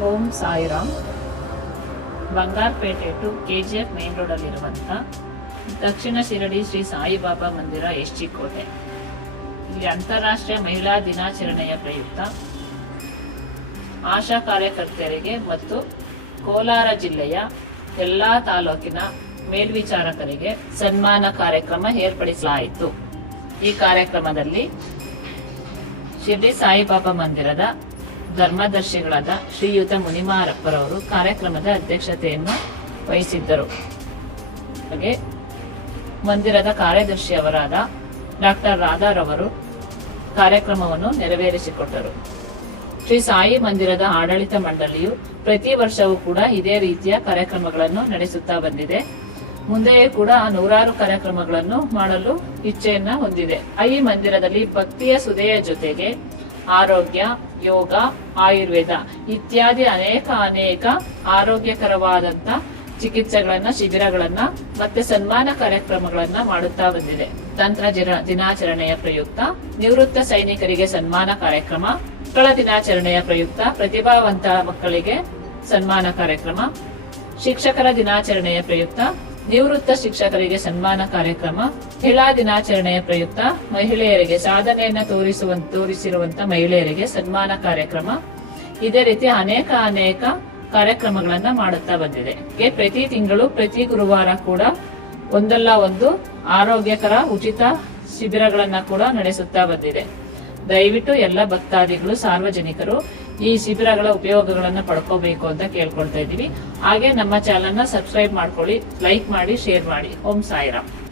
Om Sairam. Bangarapete to KGF main ರೋಡಲ್ಲಿರುವಂಥ ದಕ್ಷಿಣ ಶಿರಡಿ ಶ್ರೀ ಸಾಯಿಬಾಬಾ ಮಂದಿರ SG ಕೋಟೆ. ಇಲ್ಲಿ ಅಂತಾರಾಷ್ಟ್ರೀಯ ಮಹಿಳಾ ದಿನಾಚರಣೆಯ ಪ್ರಯುಕ್ತ ಆಶಾ ಕಾರ್ಯಕರ್ತೆಯರಿಗೆ ಮತ್ತು ಕೋಲಾರ ಜಿಲ್ಲೆಯ ಎಲ್ಲ ತಾಲೂಕಿನ ಮೇಲ್ವಿಚಾರಕರಿಗೆ ಸನ್ಮಾನ ಕಾರ್ಯಕ್ರಮ ಏರ್ಪಡಿಸಲಾಯಿತು. ಈ ಕಾರ್ಯಕ್ರಮದಲ್ಲಿ ಶಿರಡಿ ಸಾಯಿಬಾಬಾ ಮಂದಿರದ ಧರ್ಮದರ್ಶಿಗಳಾದ ಶ್ರೀಯುತ ಮುನಿಮಾರಪ್ಪರವರು ಕಾರ್ಯಕ್ರಮದ ಅಧ್ಯಕ್ಷತೆಯನ್ನು ವಹಿಸಿದ್ದರು. ಹಾಗೆ ಮಂದಿರದ ಕಾರ್ಯದರ್ಶಿಯವರಾದ ಡಾಕ್ಟರ್ ರಾಧಾರವರು ಕಾರ್ಯಕ್ರಮವನ್ನು ನೆರವೇರಿಸಿಕೊಟ್ಟರು. ಶ್ರೀ ಸಾಯಿ ಮಂದಿರದ ಆಡಳಿತ ಮಂಡಳಿಯು ಪ್ರತಿ ವರ್ಷವೂ ಕೂಡ ಇದೇ ರೀತಿಯ ಕಾರ್ಯಕ್ರಮಗಳನ್ನು ನಡೆಸುತ್ತಾ ಬಂದಿದೆ. ಮುಂದೆಯೂ ಕೂಡ ನೂರಾರು ಕಾರ್ಯಕ್ರಮಗಳನ್ನು ಮಾಡಲು ಇಚ್ಛೆಯನ್ನ ಹೊಂದಿದೆ. ಈ ಮಂದಿರದಲ್ಲಿ ಭಕ್ತಿಯ ಸುದೆಯ ಜೊತೆಗೆ ಆರೋಗ್ಯ, ಯೋಗ, ಆಯುರ್ವೇದ ಇತ್ಯಾದಿ ಅನೇಕ ಆರೋಗ್ಯಕರವಾದಂತ ಚಿಕಿತ್ಸೆಗಳನ್ನ, ಶಿಬಿರಗಳನ್ನ ಮತ್ತೆ ಸನ್ಮಾನ ಕಾರ್ಯಕ್ರಮಗಳನ್ನ ಮಾಡುತ್ತಾ ಬಂದಿದೆ. ತಂತ್ರ ದಿನಾಚರಣೆಯ ಪ್ರಯುಕ್ತ ನಿವೃತ್ತ ಸೈನಿಕರಿಗೆ ಸನ್ಮಾನ ಕಾರ್ಯಕ್ರಮ, ಮಕ್ಕಳ ದಿನಾಚರಣೆಯ ಪ್ರಯುಕ್ತ ಪ್ರತಿಭಾವಂತ ಮಕ್ಕಳಿಗೆ ಸನ್ಮಾನ ಕಾರ್ಯಕ್ರಮ, ಶಿಕ್ಷಕರ ದಿನಾಚರಣೆಯ ಪ್ರಯುಕ್ತ ನಿವೃತ್ತ ಶಿಕ್ಷಕರಿಗೆ ಸನ್ಮಾನ ಕಾರ್ಯಕ್ರಮ, ಮಹಿಳಾ ದಿನಾಚರಣೆಯ ಪ್ರಯುಕ್ತ ಮಹಿಳೆಯರಿಗೆ ಸಾಧನೆಯನ್ನ ತೋರಿಸಿರುವಂತ ಮಹಿಳೆಯರಿಗೆ ಸನ್ಮಾನ ಕಾರ್ಯಕ್ರಮ, ಇದೇ ರೀತಿ ಅನೇಕ ಕಾರ್ಯಕ್ರಮಗಳನ್ನ ಮಾಡುತ್ತಾ ಬಂದಿದೆ. ಪ್ರತಿ ತಿಂಗಳು ಪ್ರತಿ ಗುರುವಾರ ಕೂಡ ಒಂದಲ್ಲ ಒಂದು ಆರೋಗ್ಯಕರ ಉಚಿತ ಶಿಬಿರಗಳನ್ನ ಕೂಡ ನಡೆಸುತ್ತಾ ಬಂದಿದೆ. ದಯವಿಟ್ಟು ಎಲ್ಲ ಭಕ್ತಾದಿಗಳು, ಸಾರ್ವಜನಿಕರು ಈ ಶಿಬಿರಗಳ ಉಪಯೋಗಗಳನ್ನ ಪಡ್ಕೋಬೇಕು ಅಂತ ಕೇಳ್ಕೊಳ್ತಾ ಇದ್ದೀವಿ. ಹಾಗೆ ನಮ್ಮ ಚಾನೆಲ್ ನ ಸಬ್ಸ್ಕ್ರೈಬ್ ಮಾಡ್ಕೊಳ್ಳಿ, ಲೈಕ್ ಮಾಡಿ, ಶೇರ್ ಮಾಡಿ. ಓಂ ಸಾಯಿರಾಮ್.